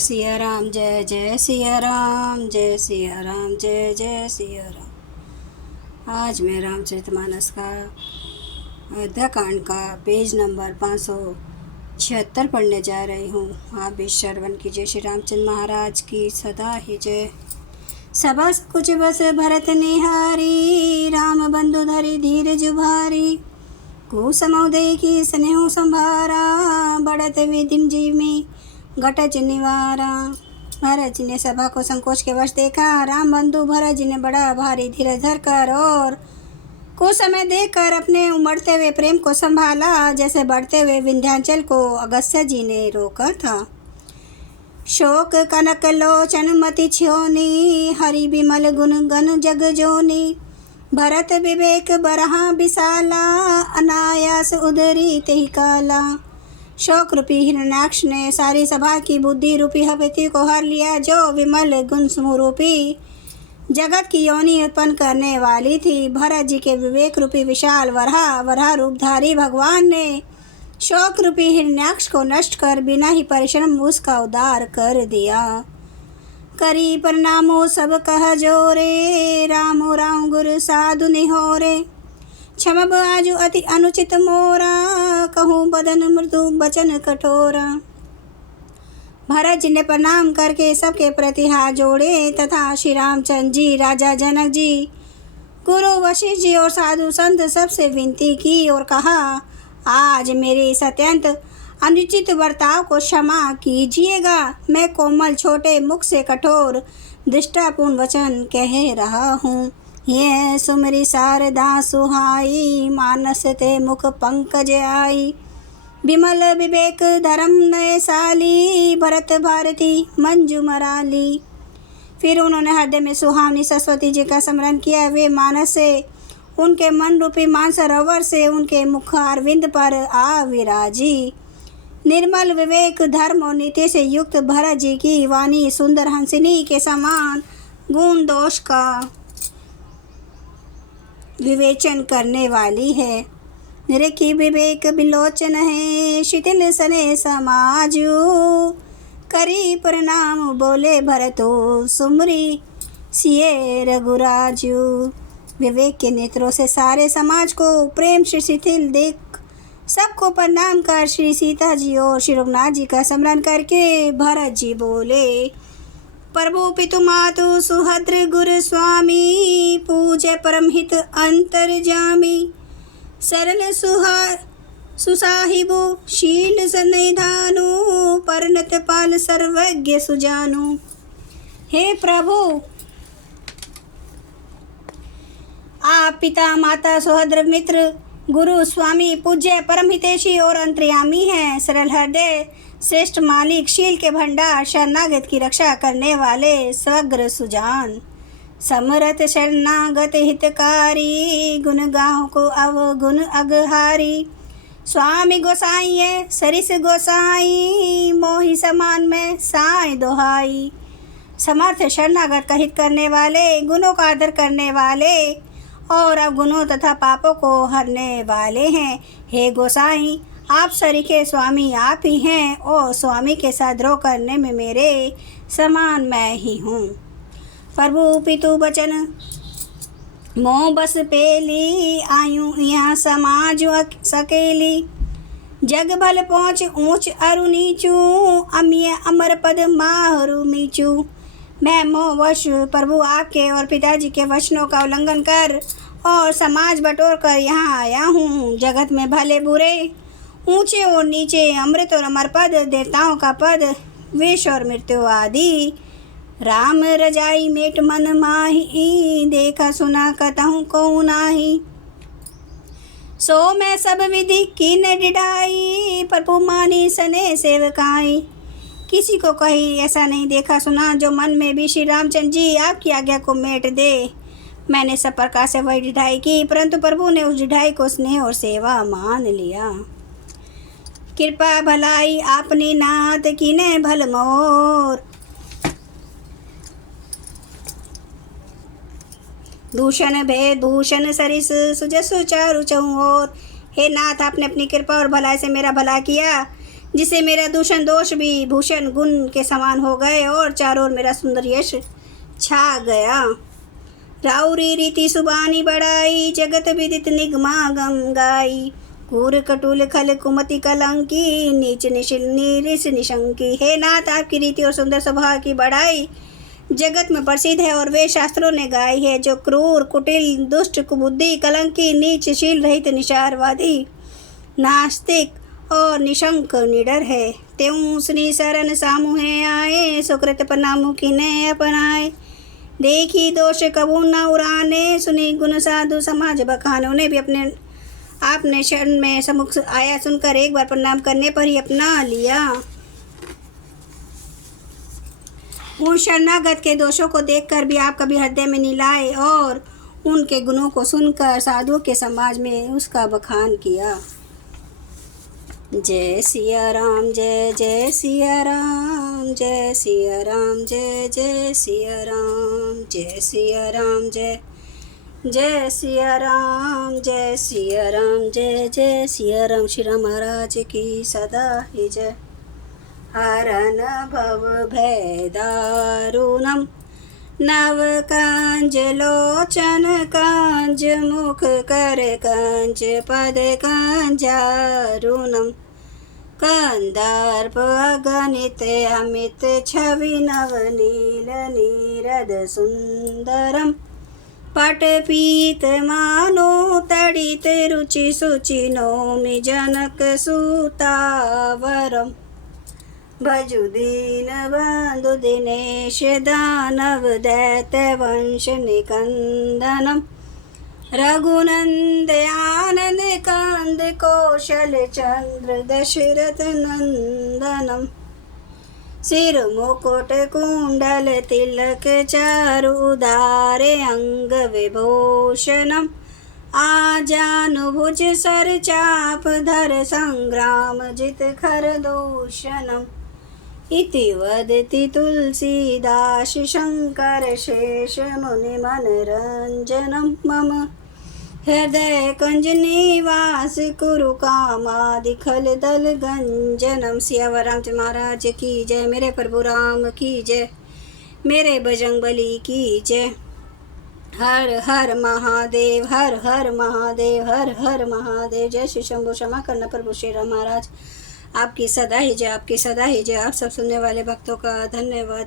सिया राम, जय जय सिया राम, जय सिया राम, जय जय सिया राम। आज मैं रामचरितमानस का अयोध्या कांड का पेज नंबर 576 पढ़ने जा रही हूँ। आप भी श्रवण कीजिए। श्री रामचंद्र महाराज की सदा ही जय। सबा कुछ बस भरत निहारी, राम बंधु धरि धीरज भारी। कुसमोदय की स्नेह संभारा, बढ़त विधिम जीव में घटज निवारा। भरत जी ने सभा को संकोच के वश देखा। राम बंधु भरत जी ने बड़ा भारी धीरज धर कर और कुछ समय देखकर अपने उमड़ते हुए प्रेम को संभाला, जैसे बढ़ते हुए विंध्याचल को अगस्त्य जी ने रोका था। शोक कनक लोचन मति छियोनी, हरि बिमल गुण गण जग जोनी। भरत विवेक बरहा विशाला, अनायास उदरी तेहि काला। शोक रूपी हिरण्याक्ष ने सारी सभा की बुद्धि रूपी हवेली को हर लिया, जो विमल गुण रूपी जगत की योनि उत्पन्न करने वाली थी। भरत जी के विवेक रूपी विशाल वराह रूपधारी भगवान ने शोक रूपी हिरण्याक्ष को नष्ट कर बिना ही परिश्रम उसका उद्धार कर दिया। करी प्रणामो सब कह जोरे, रामो राम गुरु साधु निहोरे। क्षमब आजु अति अनुचित मोरा, कहूँ बदन मृदु बचन कठोरा। भरत जी ने प्रणाम करके सबके प्रति हाथ जोड़े तथा श्री रामचंद्र जी, राजा जनक जी, गुरु वशिष्ठ जी और साधु संत सबसे विनती की और कहा, आज मेरे इस अत्यंत अनुचित बर्ताव को क्षमा कीजिएगा। मैं कोमल छोटे मुख से कठोर दृष्टापूर्ण वचन कह रहा हूँ। ये सुमरी शारदा सुहाई, मानस ते मुख पंकज आई। विमल विवेक धर्म नय साली, भरत भारती मंजू मराली। फिर उन्होंने हृदय में सुहावनी सरस्वती जी का स्मरण किया। वे मानस से उनके मन रूपी मानसरोवर से उनके मुखारविंद पर आ विराजी। निर्मल विवेक धर्म और नीति से युक्त भरत जी की वाणी सुंदर हंसिनी के समान गुण दोष का विवेचन करने वाली है। निरखी विवेक विलोचन है, शिथिल सने समाजू। करी प्रणाम बोले भरतो, सुमरी सिए रघुराजू। विवेक के नेत्रों से सारे समाज को प्रेम से शिथिल देख सबको प्रणाम कर श्री सीता जी और श्री रघुनाथ जी का स्मरण करके भरत जी बोले, प्रभु पितु मातु सुहद्र गुरु स्वामी। पूज्य परमहित अंतर्जामी, सरल सुसाहिबु शील सनिधानु। परनत पाल सर्वज्ञ सुजानु। हे प्रभु, आप पिता माता सुहद्र मित्र गुरु स्वामी पूज्य परम हितैषी और अंतर्यामी हैं। सरल हृदय श्रेष्ठ मालिक, शील के भंडार, शरणागत की रक्षा करने वाले स्वग्र सुजान। समरथ शरणागत हितकारी, गुण गाँव को अवगुण अगहारी। स्वामी गोसाई है सरिस गोसाई, मोहि समान में साई दोहाई। समर्थ शरणागत का हित करने वाले, गुणों का आदर करने वाले और अवगुणों तथा पापों को हरने वाले हैं। हे गोसाई, आप सरीखे स्वामी आप ही हैं और स्वामी के साथ द्रोह करने में मेरे समान मैं ही हूँ। प्रभु पितु बचन मोह बस पेली, आयु यहाँ समाज सकेली। जग भल पहुँच ऊंच अरु नीचू, अमिय अमर पद माहरु मीचू। मैं मोहवश प्रभु आपके और पिताजी के वचनों का उल्लंघन कर और समाज बटोर कर यहाँ आया हूँ। जगत में भले बुरे, ऊंचे और नीचे, अमृत और अमर पद, देवताओं का पद, विष और मृत्यु आदि। राम रजाई मेट मन माही, देखा सुना कतहु को नाही। सो मैं सब विधि कीन डिढ़ाई, प्रभु मानी सने सेवकाई। किसी को कहीं ऐसा नहीं देखा सुना जो मन में भी श्री रामचंद्र जी आपकी आज्ञा को मेट दे। मैंने सब प्रकार से वही ढिठाई की, परंतु प्रभु ने उस ढिठाई को स्नेह और सेवा मान लिया। कृपा भलाई आपनी नाथ कीने भल मोर, दूषण भेद भूषण सरिस सुजसु चारु चहुओर। हे नाथ, आपने अपनी कृपा और भलाई से मेरा भला किया। जिसे मेरा दूषण दोष भी भूषण गुण के समान हो गए और चारों ओर मेरा सुंदर यश छा गया। राउरी रीति सुबानी बढ़ाई, जगत विदित निगमागम गाई। कूर कटुल खल कुमति कलंकी, नीच निशिल नीरिस निशंकी। हे नाथ, आपकी रीति और सुंदर स्वभाव की बढ़ाई जगत में प्रसिद्ध है और वे शास्त्रों ने गाई है। जो क्रूर कुटिल दुष्ट कुबुद्धि कलंकी नीच शील रहित निशारवादी नास्तिक और निशंक निडर है, त्यों सुनी शरण सामुहे आए। सुकृत प्रणामु किने अपनाए, देखी दोष कबू न उराने। सुनी गुण साधु समाज बखाने, उन्हें भी अपने आपने शरण में सम्मुख आया सुनकर एक बार प्रणाम करने पर ही अपना लिया। उन शरणागत के दोषों को देखकर भी आप कभी हृदय में नहीं लाए और उनके गुणों को सुनकर साधुओं के समाज में उसका बखान किया। जय सिया राम, जय जय सिया राम, जय सिया राम, जय जय सिया राम, जय सिया राम, जय जय सिया राम, जय सिया राम, जय जय सिया राम। श्री राम महाराज की सदा ही जय। हरन भव भय दारुणम, नव कंज लोचन कंज मुख कर कंज पद कंजारुणम। कंदर्प अगणित अमित छवि नव नील नीरद सुंदरम। पट पीत मानो तड़ित रुचि सुचि नौमि जनक सुतावरम। भजु दीन बंधु दिनेश दानव दैत्य वंश निकंदनम। रघुनंद आनंद कंद कौशल चंद्र दशरथ नंदनम। सिर मुकुट कुंडल तिलक चारु उदारे अंग विभूषणम। आजानुभुज सर चाप धर संग्राम जित खर दूषणम। इति वदति तुलसीदास शंकर शेष मुनि मनरंजनम। मम हृदय कुंज निवास कुरु कामादि खल दल गंजनम। सियावर रामचंद्र महाराज की जय, मेरे प्रभु राम की जय, मेरे बजरंगबली की जय। हर हर महादेव, हर हर महादेव, हर हर महादेव। जय श्री शंभु। क्षमा करना प्रभु श्री राम महाराज, आपकी सदा ही जय, आपकी सदा ही जय। आप सब सुनने वाले भक्तों का धन्यवाद।